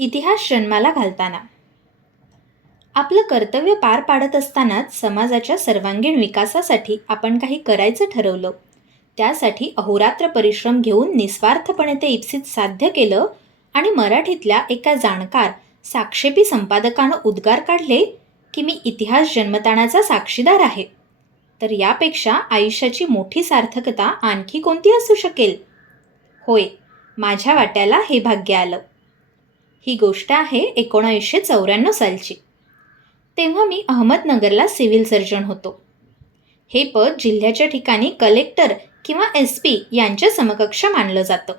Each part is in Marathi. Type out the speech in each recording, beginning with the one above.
इतिहास जन्माला घालताना. आपलं कर्तव्य पार पाडत असतानाच समाजाच्या सर्वांगीण विकासासाठी आपण काही करायचं ठरवलं. त्यासाठी अहोरात्र परिश्रम घेऊन निस्वार्थपणे ते इप्सित साध्य केलं आणि मराठीतल्या एका जाणकार साक्षेपी संपादकानं उद्गार काढले की मी इतिहास जन्मताणाचा साक्षीदार आहे. तर यापेक्षा आयुष्याची मोठी सार्थकता आणखी कोणती असू शकेल? होय माझ्या वाट्याला हे भाग्य आलं. ही गोष्ट आहे एकोणावीसशे चौऱ्याण्णव सालची. तेव्हा मी अहमदनगरला सिव्हिल सर्जन होतो. हे पद जिल्ह्याच्या ठिकाणी कलेक्टर किंवा एस पी यांच्या समकक्ष मानलं जातं.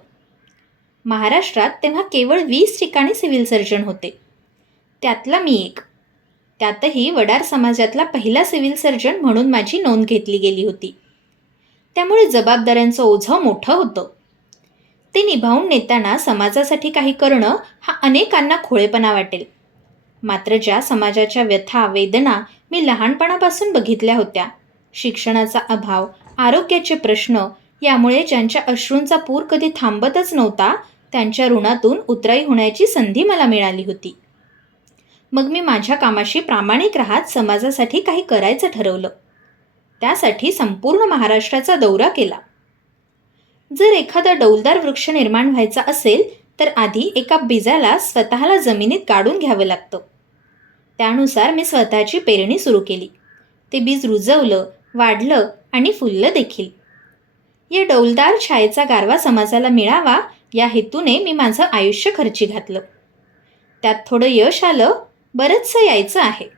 महाराष्ट्रात तेव्हा केवळ वीस ठिकाणी सिव्हिल सर्जन होते. त्यातला मी एक. त्यातही वडार समाजातला पहिला सिव्हिल सर्जन म्हणून माझी नोंद घेतली गेली होती. त्यामुळे जबाबदाऱ्यांचं ओझं मोठं होतं. ते निभावून नेताना समाजासाठी काही करणं हा अनेकांना खोळेपणा वाटेल. मात्र ज्या समाजाच्या व्यथा वेदना मी लहानपणापासून बघितल्या होत्या शिक्षणाचा अभाव आरोग्याचे प्रश्न यामुळे ज्यांच्या अश्रूंचा पूर कधी थांबतच नव्हता त्यांच्या ऋणातून उतराई होण्याची संधी मला मिळाली होती. मग मी माझ्या कामाशी प्रामाणिक राहत समाजासाठी काही करायचं ठरवलं. त्यासाठी संपूर्ण महाराष्ट्राचा दौरा केला. जर एखादा डौलदार वृक्ष निर्माण व्हायचा असेल तर आधी एका बीजाला स्वतःला जमिनीत काढून घ्यावं लागतं. त्यानुसार मी स्वतःची पेरणी सुरू केली. ते बीज रुजवलं वाढलं आणि फुललं देखील. या डौलदार छायेचा गारवा समाजाला मिळावा या हेतूने मी माझं आयुष्य खर्ची घातलं. त्यात थोडं यश आलं बरंचसं यायचं आहे.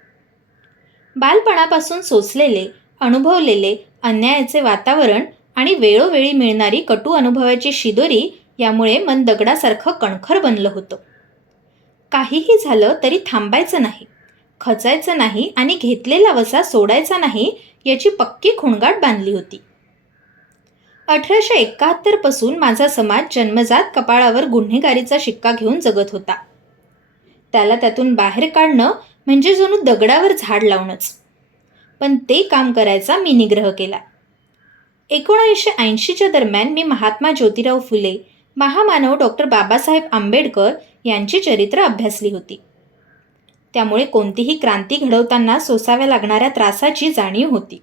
बालपणापासून सोसलेले अनुभवलेले अन्यायाचे वातावरण आणि वेळोवेळी मिळणारी कटू अनुभवाची शिदोरी यामुळे मन दगडासारखं कणखर बनलं होतं. काहीही झालं तरी थांबायचं नाही खचायचं नाही आणि घेतलेला वसा सोडायचा नाही याची पक्की खुणगाट बांधली होती. अठराशे एकाहत्तरपासून माझा समाज जन्मजात कपाळावर गुन्हेगारीचा शिक्का घेऊन जगत होता. त्याला त्यातून बाहेर काढणं म्हणजे जणू दगडावर झाड लावणंच. पण ते काम करायचा मी निग्रह केला. एकोणावीसशे ऐंशीच्या दरम्यान मी महात्मा ज्योतिराव फुले महामानव डॉक्टर बाबासाहेब आंबेडकर यांची चरित्र अभ्यासली होती. त्यामुळे कोणतीही क्रांती घडवताना सोसाव्या लागणाऱ्या त्रासाची जाणीव होती.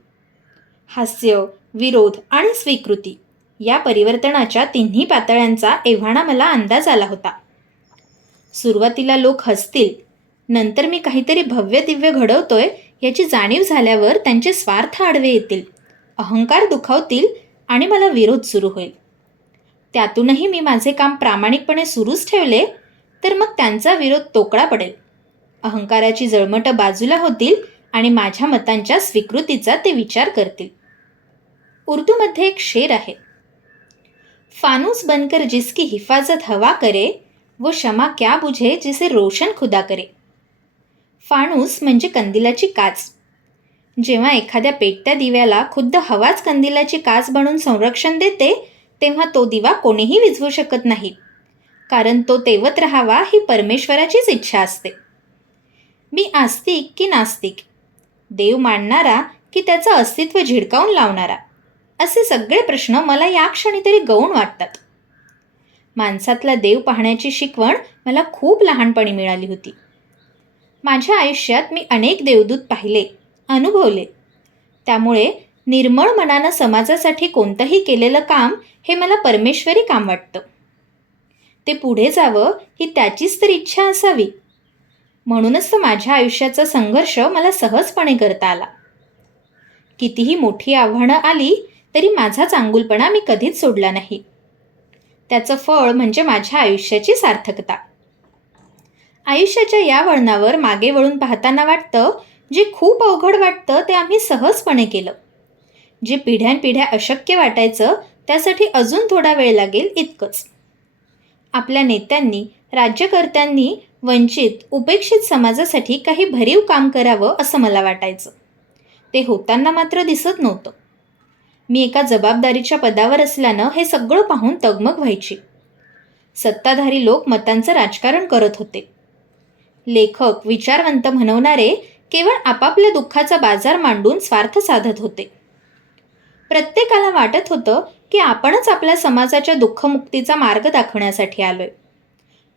हास्य विरोध आणि स्वीकृती या परिवर्तनाच्या तिन्ही पातळ्यांचा एव्हाणा मला अंदाज आला होता. सुरुवातीला लोक हसतील नंतर मी काहीतरी भव्य दिव्य घडवतोय याची जाणीव झाल्यावर त्यांचे स्वार्थ आडवे येतील. अहंकार दुखावतील आणि मला विरोध सुरू होईल. त्यातूनही मी माझे काम प्रामाणिकपणे सुरूच ठेवले तर मग त्यांचा विरोध तोकडा पडेल. अहंकाराची जळमटं बाजूला होतील आणि माझ्या मतांच्या स्वीकृतीचा ते विचार करतील. उर्दूमध्ये एक शेर आहे. फानूस बनकर जिसकी हिफाजत हवा करे व क्षमा क्या बुझे जिसे रोशन खुदा करे. फाणूस म्हणजे कंदिलाची काच. जेव्हा एखाद्या पेटत्या दिव्याला खुद्द हवाच कंदिलाची काच बनून संरक्षण देते तेव्हा तो दिवा कोणीही विझवू शकत नाही. कारण तो तेवत राहावा ही परमेश्वराचीच इच्छा असते. मी आस्तिक की नास्तिक? देव मांडणारा की त्याचं अस्तित्व झिडकावून लावणारा? असे सगळे प्रश्न मला या क्षणी तरी गौण वाटतात. माणसातला देव पाहण्याची शिकवण मला खूप लहानपणी मिळाली होती. माझ्या आयुष्यात मी अनेक देवदूत पाहिले. अनुभवले. त्यामुळे निर्मळ मनानं समाजासाठी कोणतंही केलेलं काम हे मला परमेश्वरी काम वाटतं. ते पुढे जावं ही त्याचीच तर इच्छा असावी. म्हणूनच तर माझ्या आयुष्याचा संघर्ष मला सहजपणे करता आला. कितीही मोठी आव्हानं आली तरी माझा चांगुलपणा मी कधीच सोडला नाही. त्याचं फळ म्हणजे माझ्या आयुष्याची सार्थकता. आयुष्याच्या या वळणावर मागे वळून पाहताना वाटतं जे खूप अवघड वाटतं ते आम्ही सहजपणे केलं. जे पिढ्यानपिढ्या अशक्य वाटायचं त्यासाठी अजून थोडा वेळ लागेल इतकंच. आपल्या नेत्यांनी राज्यकर्त्यांनी वंचित उपेक्षित समाजासाठी काही भरीव काम करावं असं मला वाटायचं. ते होताना मात्र दिसत नव्हतं. मी एका जबाबदारीच्या पदावर असल्यानं हे सगळं पाहून तगमग व्हायची. सत्ताधारी लोक मतांचं राजकारण करत होते. लेखक विचारवंत म्हणवणारे केवळ आपापल्या दुःखाचा बाजार मांडून स्वार्थ साधत होते. प्रत्येकाला वाटत होतं की आपणच आपल्या समाजाच्या दुःखमुक्तीचा मार्ग दाखवण्यासाठी आलोय.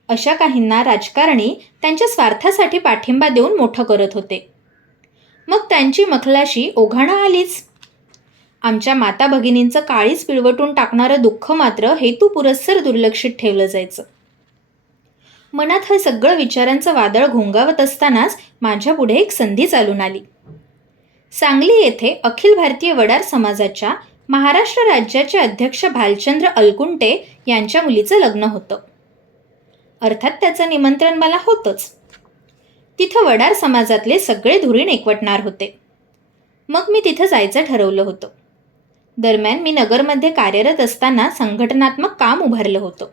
अशा काहींना राजकारणी त्यांच्या स्वार्थासाठी पाठिंबा देऊन मोठं करत होते. मग त्यांची मखलाशी ओघाणं आलीच. आमच्या माता भगिनींचं काळीच पिळवटून टाकणारं दुःख मात्र हेतू पुरस्सर दुर्लक्षित ठेवलं जायचं. मनात हे सगळं विचारांचं वादळ घोंगावत असतानाच माझ्यापुढे एक संधी चालून आली. सांगली येथे अखिल भारतीय वडार समाजाच्या महाराष्ट्र राज्याचे अध्यक्ष भालचंद्र अलकुंटे यांच्या मुलीचं लग्न होतं. अर्थात त्याचं निमंत्रण मला होतंच. तिथं वडार समाजातले सगळे धुरीण एकवटणार होते. मग मी तिथं जायचं ठरवलं होतं. दरम्यान मी नगरमध्ये कार्यरत असताना संघटनात्मक काम उभारलं होतं.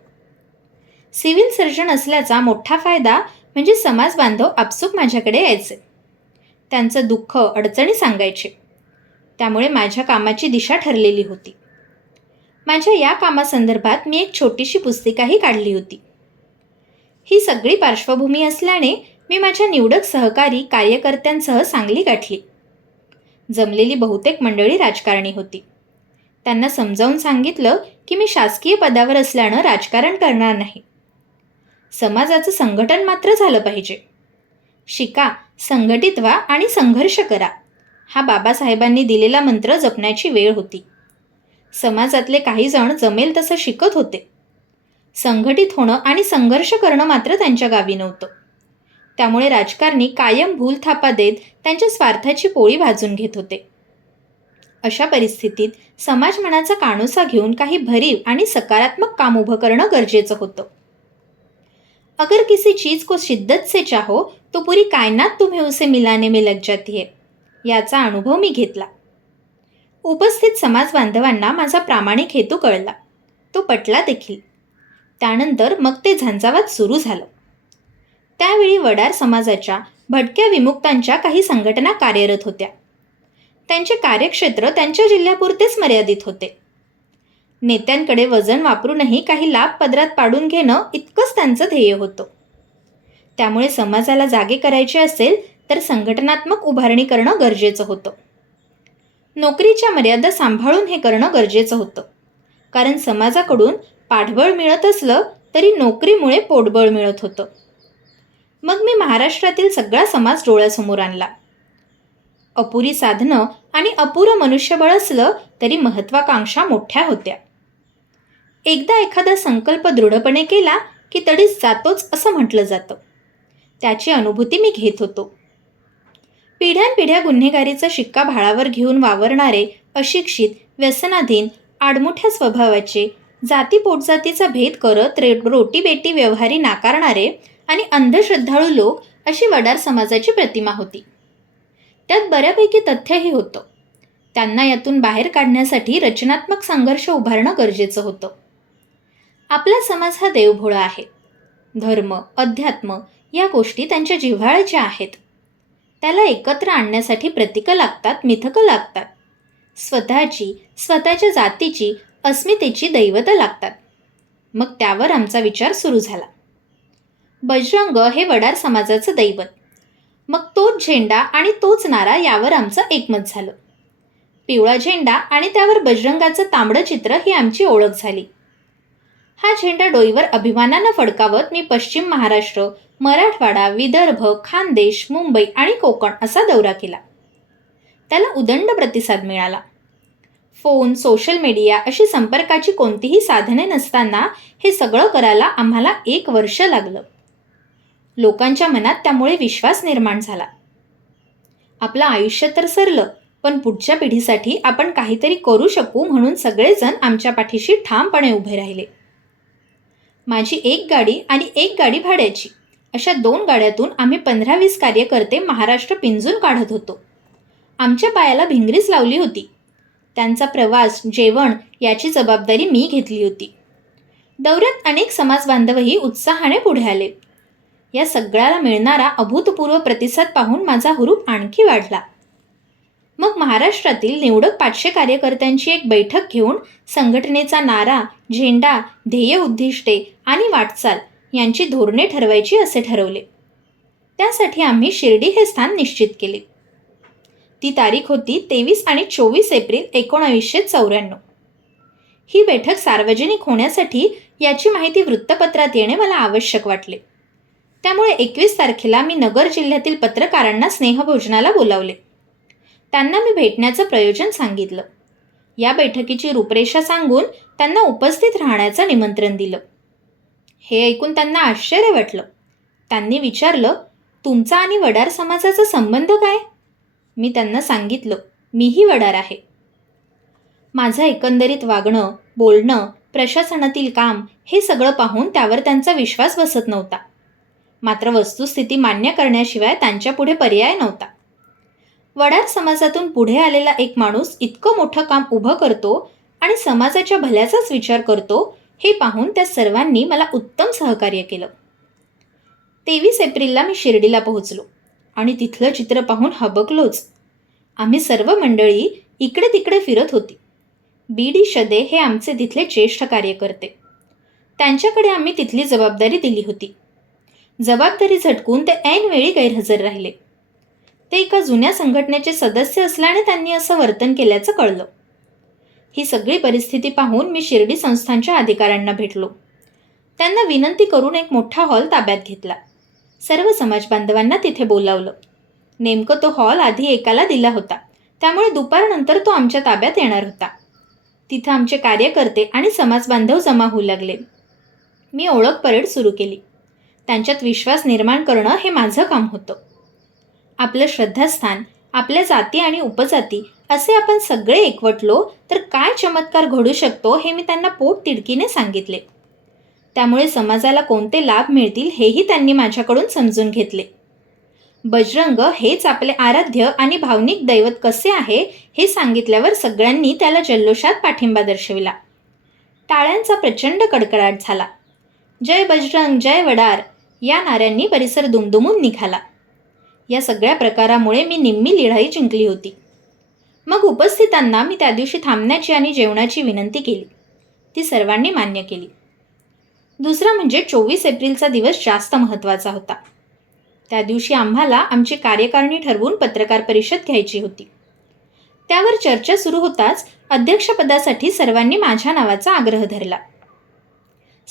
सिव्हिल सर्जन असल्याचा मोठा फायदा म्हणजे समाज बांधव आपसूक माझ्याकडे यायचे. त्यांचं दुःख अडचणी सांगायचे. त्यामुळे माझ्या कामाची दिशा ठरलेली होती. माझ्या या कामासंदर्भात मी एक छोटीशी पुस्तिकाही काढली होती. ही सगळी पार्श्वभूमी असल्याने मी माझ्या निवडक सहकारी कार्यकर्त्यांसह सांगली गाठली. जमलेली बहुतेक मंडळी राजकारणी होती. त्यांना समजावून सांगितलं की मी शासकीय पदावर असल्यानं राजकारण करणार नाही. समाजाचं संघटन मात्र झालं पाहिजे. शिका संघटित व्हा आणि संघर्ष करा. हा बाबासाहेबांनी दिलेला मंत्र जपण्याची वेळ होती. समाजातले काही जण जमेल तसं शिकत होते. संघटित होणं आणि संघर्ष करणं मात्र त्यांच्या गावी नव्हतं. त्यामुळे राजकारणी कायम भूल थापा देत त्यांच्या स्वार्थाची पोळी भाजून घेत होते. अशा परिस्थितीत समाज मनाचा काणोसा घेऊन काही भरीव आणि सकारात्मक काम उभं करणं गरजेचं होतं. अगर किसी चीज को शिद्दत से चाहो तो पुरी कायनात तुम्हें उसे मिलाने में लग जाती है। याचा अनुभव मी घेतला। उपस्थित समाज बांधवांना माझा प्रामाणिक हेतू कळला. तो पटला देखील. त्यानंतर मग ते झंझावात सुरू झालं. त्यावेळी वडार समाजाच्या भटक्या विमुक्तांच्या काही संघटना कार्यरत होत्या. त्यांचे कार्यक्षेत्र त्यांच्या जिल्ह्यापुरतेच मर्यादित होते. नेत्यांकडे वजन वापरूनही काही लाभ पदरात पाडून घेणं इतकंच त्यांचं ध्येय होतं. त्यामुळे समाजाला जागे करायचे असेल तर संघटनात्मक उभारणी करणं गरजेचं होतं. नोकरीच्या मर्यादा सांभाळून हे करणं गरजेचं होतं. कारण समाजाकडून पाठबळ मिळत असलं तरी नोकरीमुळे पोटबळ मिळत होतं. मग मी महाराष्ट्रातील सगळा समाज डोळ्यासमोर आणला. अपुरी साधनं आणि अपुरं मनुष्यबळ असलं तरी महत्त्वाकांक्षा मोठ्या होत्या. एकदा एखादा संकल्प दृढपणे केला की तडीच जातोच असं म्हटलं जातं. त्याची अनुभूती मी घेत होतो. पिढ्यानपिढ्या गुन्हेगारीचा शिक्का भाळावर घेऊन वावरणारे अशिक्षित व्यसनाधीन आडमुठ्या स्वभावाचे जाती पोटजातीचा भेद करत रे रोटीबेटी व्यवहारी नाकारणारे आणि अंधश्रद्धाळू लोक अशी वडार समाजाची प्रतिमा होती. त्यात बऱ्यापैकी तथ्यही होतं. त्यांना यातून बाहेर काढण्यासाठी रचनात्मक संघर्ष उभारणं गरजेचं होतं. आपला समाज हा देवभोळा आहे. धर्म अध्यात्म या गोष्टी त्यांच्या जिव्हाळ्याच्या आहेत. त्याला एकत्र आणण्यासाठी प्रतीकं लागतात मिथकं लागतात. स्वतःची स्वतःच्या जातीची अस्मितेची दैवतं लागतात. मग त्यावर आमचा विचार सुरू झाला. बजरंग हे वडार समाजाचं दैवत. मग तोच झेंडा आणि तोच नारा यावर आमचं एकमत झालं. पिवळा झेंडा आणि त्यावर बजरंगाचं तांबडं चित्र ही आमची ओळख झाली. हा झेंडा डोईवर अभिमानानं फडकावत मी पश्चिम महाराष्ट्र मराठवाडा विदर्भ खानदेश मुंबई आणि कोकण असा दौरा केला. त्याला उदंड प्रतिसाद मिळाला. फोन सोशल मीडिया अशी संपर्काची कोणतीही साधने नसताना हे सगळं करायला आम्हाला एक वर्ष लागलं. लोकांच्या मनात त्यामुळे विश्वास निर्माण झाला. आपलं आयुष्य तर सरलं पण पुढच्या पिढीसाठी आपण काहीतरी करू शकू म्हणून सगळेजण आमच्या पाठीशी ठामपणे उभे राहिले. माझी एक गाडी आणि एक गाडी भाड्याची. अशा दोन गाड्यातून आम्ही पंधरा वीस कार्यकर्ते महाराष्ट्र पिंजून काढत होतो. आमच्या पायाला भिंगरीच लावली होती. त्यांचा प्रवास जेवण याची जबाबदारी मी घेतली होती. दौऱ्यात अनेक समाजबांधवही उत्साहाने पुढे आले. या सगळ्याला मिळणारा अभूतपूर्व प्रतिसाद पाहून माझा हुरूप आणखी वाढला. मग महाराष्ट्रातील निवडक पाचशे कार्यकर्त्यांची एक बैठक घेऊन संघटनेचा नारा झेंडा ध्येय उद्दिष्टे आणि वाटचाल यांची धोरणे ठरवायची असे ठरवले. त्यासाठी आम्ही शिर्डी हे स्थान निश्चित केले. ती तारीख होती तेवीस आणि चोवीस एप्रिल एकोणावीसशे चौऱ्याण्णव. ही बैठक सार्वजनिक होण्यासाठी याची माहिती वृत्तपत्रात येणे मला आवश्यक वाटले. त्यामुळे एकवीस तारखेला मी नगर जिल्ह्यातील पत्रकारांना स्नेहभोजनाला बोलावले. त्यांना मी भेटण्याचं प्रयोजन सांगितलं. या बैठकीची रूपरेषा सांगून त्यांना उपस्थित राहण्याचं निमंत्रण दिलं. हे ऐकून त्यांना आश्चर्य वाटलं. त्यांनी विचारलं तुमचा आणि वडार समाजाचा संबंध काय? मी त्यांना सांगितलं मीही वडार आहे. माझं एकंदरीत वागणं बोलणं प्रशासनातील काम हे सगळं पाहून त्यावर त्यांचा विश्वास बसत नव्हता. मात्र वस्तुस्थिती मान्य करण्याशिवाय त्यांच्यापुढे पर्याय नव्हता. वडार समाजातून पुढे आलेला एक माणूस इतकं मोठं काम उभं करतो आणि समाजाच्या भल्याचाच विचार करतो हे पाहून त्या सर्वांनी मला उत्तम सहकार्य केलं. तेवीस एप्रिलला मी शिर्डीला पोहोचलो आणि तिथलं चित्र पाहून हबकलोच. आम्ही सर्व मंडळी इकडे तिकडे फिरत होती. बी डी शदे हे आमचे तिथले ज्येष्ठ कार्यकर्ते. त्यांच्याकडे आम्ही तिथली जबाबदारी दिली होती. जबाबदारी झटकून ते ऐनवेळी गैरहजर राहिले. ते एका जुन्या संघटनेचे सदस्य असल्याने त्यांनी असं वर्तन केल्याचं कळलं. ही सगळी परिस्थिती पाहून मी शिर्डी संस्थांच्या अधिकाऱ्यांना भेटलो. त्यांना विनंती करून एक मोठा हॉल ताब्यात घेतला. सर्व समाजबांधवांना तिथे बोलावलं. नेमकं तो हॉल आधी एकाला दिला होता. त्यामुळे दुपारनंतर तो आमच्या ताब्यात येणार होता. तिथं आमचे कार्यकर्ते आणि समाजबांधव जमा होऊ लागले. मी ओळख परेड सुरू केली. त्यांच्यात विश्वास निर्माण करणं हे माझं काम होतं. आपलं श्रद्धास्थान आपल्या जाती आणि उपजाती असे आपण सगळे एकवटलो तर काय चमत्कार घडू शकतो हे मी त्यांना पोट तिडकीने सांगितले. त्यामुळे समाजाला कोणते लाभ मिळतील हेही त्यांनी माझ्याकडून समजून घेतले. बजरंग हेच आपले आराध्य आणि भावनिक दैवत कसे आहे हे सांगितल्यावर सगळ्यांनी त्याला जल्लोषात पाठिंबा दर्शविला. टाळ्यांचा प्रचंड कडकडाट झाला. जय बजरंग जय वडार या नाऱ्यांनी परिसर दुमदुमून निघाला. या सगळ्या प्रकारामुळे मी निम्मी लिढाई जिंकली होती. मग उपस्थितांना मी त्या दिवशी थांबण्याची आणि जेवणाची विनंती केली. ती सर्वांनी मान्य केली. दुसरा म्हणजे चोवीस एप्रिलचा दिवस जास्त महत्त्वाचा होता. त्या दिवशी आम्हाला आमची कार्यकारिणी ठरवून पत्रकार परिषद घ्यायची होती. त्यावर चर्चा सुरू होताच अध्यक्षपदासाठी सर्वांनी माझ्या नावाचा आग्रह धरला.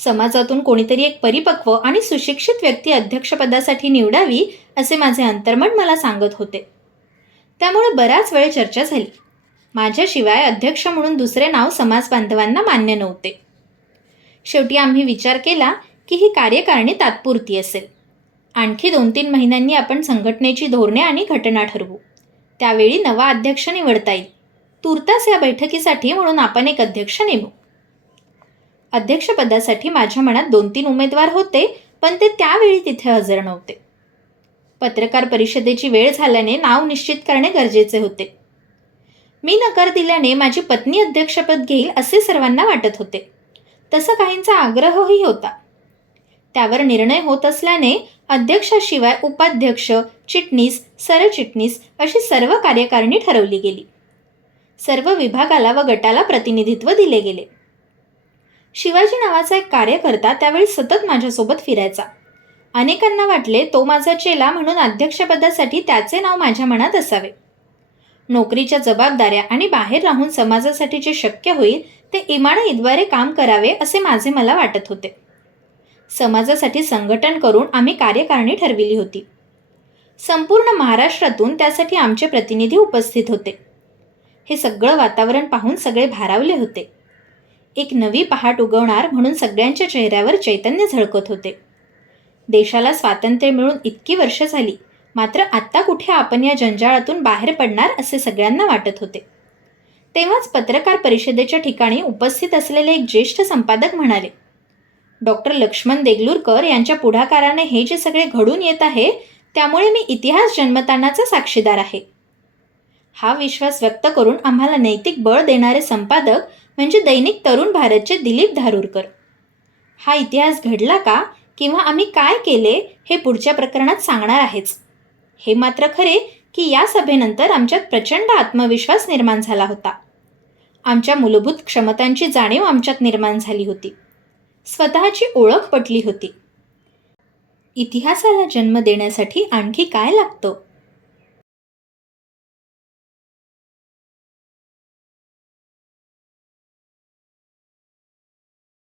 समाजातून कोणीतरी एक परिपक्व आणि सुशिक्षित व्यक्ती अध्यक्षपदासाठी निवडावी असे माझे अंतर्मन मला सांगत होते. त्यामुळे बराच वेळ चर्चा झाली. माझ्याशिवाय अध्यक्ष म्हणून दुसरे नाव समाज बांधवांना मान्य नव्हते. शेवटी आम्ही विचार केला की ही कार्यकारिणी तात्पुरती असेल. आणखी दोन तीन महिन्यांनी आपण संघटनेची धोरणे आणि घटना ठरवू. त्यावेळी नवा अध्यक्ष निवडता येईल. तुर्तास या बैठकीसाठी म्हणून आपण एक अध्यक्ष नेमू. अध्यक्षपदासाठी माझ्या मनात दोन तीन उमेदवार होते पण ते त्यावेळी तिथे हजर नव्हते. पत्रकार परिषदेची वेळ झाल्याने नाव निश्चित करणे गरजेचे होते. मी नकार दिल्याने माझी पत्नी अध्यक्षपद घेईल असे सर्वांना वाटत होते. तसा काहींचा आग्रहही होता. त्यावर निर्णय होत असल्याने अध्यक्षाशिवाय उपाध्यक्ष चिटणीस सरचिटणीस अशी सर्व कार्यकारिणी ठरवली गेली. सर्व विभागाला व गटाला प्रतिनिधित्व दिले गेले. शिवाजी नावाचा एक कार्यकर्ता त्यावेळी सतत माझ्यासोबत फिरायचा. अनेकांना वाटले तो माझा चेला म्हणून अध्यक्षपदासाठी त्याचे नाव माझ्या मनात असावे. नोकरीच्या जबाबदाऱ्या आणि बाहेर राहून समाजासाठी जे शक्य होईल ते इमानईद्वारे काम करावे असे माझे मला वाटत होते. समाजासाठी संघटन करून आम्ही कार्यकारिणी ठरविली होती. संपूर्ण महाराष्ट्रातून त्यासाठी आमचे प्रतिनिधी उपस्थित होते. हे सगळं वातावरण पाहून सगळे भारावले होते. एक नवी पहाट उगवणार म्हणून सगळ्यांच्या चेहऱ्यावर चैतन्य झळकत होते. देशाला स्वातंत्र्य मिळून इतकी वर्ष झाली मात्र आत्ता कुठे आपण या जंजाळातून बाहेर पडणार असे सगळ्यांना वाटत होते. तेव्हाच पत्रकार परिषदेच्या ठिकाणी उपस्थित असलेले एक ज्येष्ठ संपादक म्हणाले डॉक्टर लक्ष्मण देगलूरकर यांच्या पुढाकाराने हे जे सगळे घडून येत आहे त्यामुळे मी इतिहास जन्मतानाचा साक्षीदार आहे. हा विश्वास व्यक्त करून आम्हाला नैतिक बळ देणारे संपादक म्हणजे दैनिक तरुण भारतचे दिलीप धारूरकर. हा इतिहास घडला का? किंवा आम्ही काय केले? हे पुढच्या प्रकरणात सांगणार आहेच. हे मात्र खरे की या सभेनंतर आमच्यात प्रचंड आत्मविश्वास निर्माण झाला होता. आमच्या मूलभूत क्षमतांची जाणीव आमच्यात निर्माण झाली होती. स्वतःची ओळख पटली होती. इतिहासाला जन्म देण्यासाठी आणखी काय लागतं?